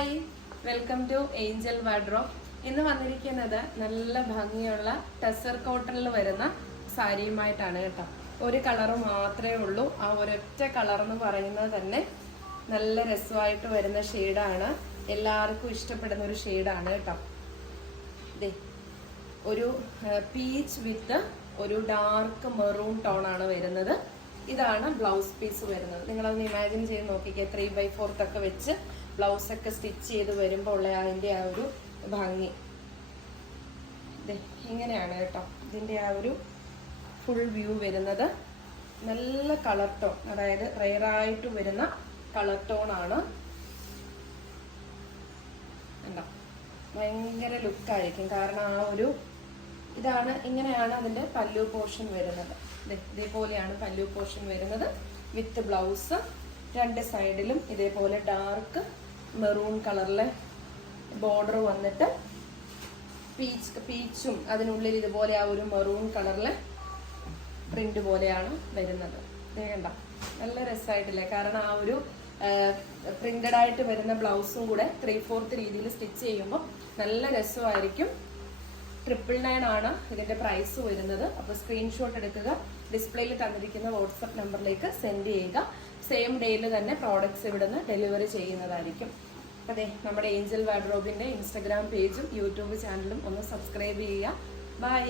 Hi. Welcome to angel wardrobe ഇന്ന് വന്നിരിക്കുന്നത് നല്ല ഭംഗിയുള്ള ടെസർ കോട്ടണിൽ വരുന്ന സാരിയുമായിട്ടാണ് കേട്ടോ. ഒരു കളറ് മാത്രമേ ഉള്ളൂ. ആ ഒരൊറ്റ കളർ എന്ന് പറയുന്നത് തന്നെ നല്ല രസമായിട്ട് വരുന്ന ഷെയ്ഡാണ്. എല്ലാവർക്കും ഇഷ്ടപ്പെടുന്ന ഒരു ഷെയ്ഡാണ് കേട്ടോ. ദേ ഒരു പീച്ച് വിത്ത് ഒരു ഡാർക്ക് മെറൂൺ ടോണാണ് വരുന്നത്. ഇതാണ് ബ്ലൗസ് പീസ് വരുന്നത്. നിങ്ങളൊന്ന് ഇമാജിൻ ചെയ്ത് നോക്കിക്കേ ത്രീ ബൈ ഫോർത്ത് ഒക്കെ വെച്ച് ബ്ലൗസ് ഒക്കെ സ്റ്റിച്ച് ചെയ്ത് വരുമ്പോൾ ഉള്ള അതിന്റെ ആ ഒരു ഭംഗി. ഇങ്ങനെയാണ് കേട്ടോ ഇതിന്റെ ആ ഒരു ഫുൾ വ്യൂ വരുന്നത്. നല്ല കളർ ടോൺ അതായത് റെയറായിട്ട് വരുന്ന കളർ ടോൺ ആണ്. ഭയങ്കര ലുക്കായിരിക്കും കാരണം ആ ഒരു ഇതാണ് ഇങ്ങനെയാണ് അതിന്റെ പല്ലു പോർഷൻ വരുന്നത്. ഇതേപോലെയാണ് പല്ലു പോർഷൻ വരുന്നത്. വിത്ത് ബ്ലൗസ് രണ്ട് സൈഡിലും ഇതേപോലെ ഡാർക്ക് മെറൂൺ കളറിലെ ബോർഡർ വന്നിട്ട് പീച്ച് പീച്ചും അതിനുള്ളിൽ ഇതുപോലെ ആ ഒരു മെറൂൺ കളറിലെ പ്രിന്റ് പോലെയാണ് വരുന്നത്. വേണ്ട നല്ല രസമായിട്ടില്ലേ? കാരണം ആ ഒരു പ്രിന്റഡ് ആയിട്ട് വരുന്ന ബ്ലൗസും കൂടെ ത്രീ ഫോർത്ത് രീതിയിൽ സ്റ്റിച്ച് ചെയ്യുമ്പോൾ നല്ല രസമായിരിക്കും. ട്രിപ്പിൾ നയൻ ആണ് ഇതിന്റെ പ്രൈസ് വരുന്നത്. അപ്പോൾ സ്ക്രീൻഷോട്ട് എടുക്കുക. ഡിസ്പ്ലേയിൽ തന്നിരിക്കുന്ന വാട്സപ്പ് നമ്പറിലേക്ക് സെൻഡ് ചെയ്യുക. സെയിം ഡേയിൽ തന്നെ പ്രോഡക്റ്റ്സ് ഇവിടുന്ന് ഡെലിവറി ചെയ്യുന്നതായിരിക്കും. അതെ നമ്മുടെ ഏഞ്ചൽ വാഡ്രോബിന്റെ ഇൻസ്റ്റഗ്രാം പേജും യൂട്യൂബ് ചാനലും ഒന്ന് സബ്സ്ക്രൈബ് ചെയ്യുക. ബൈ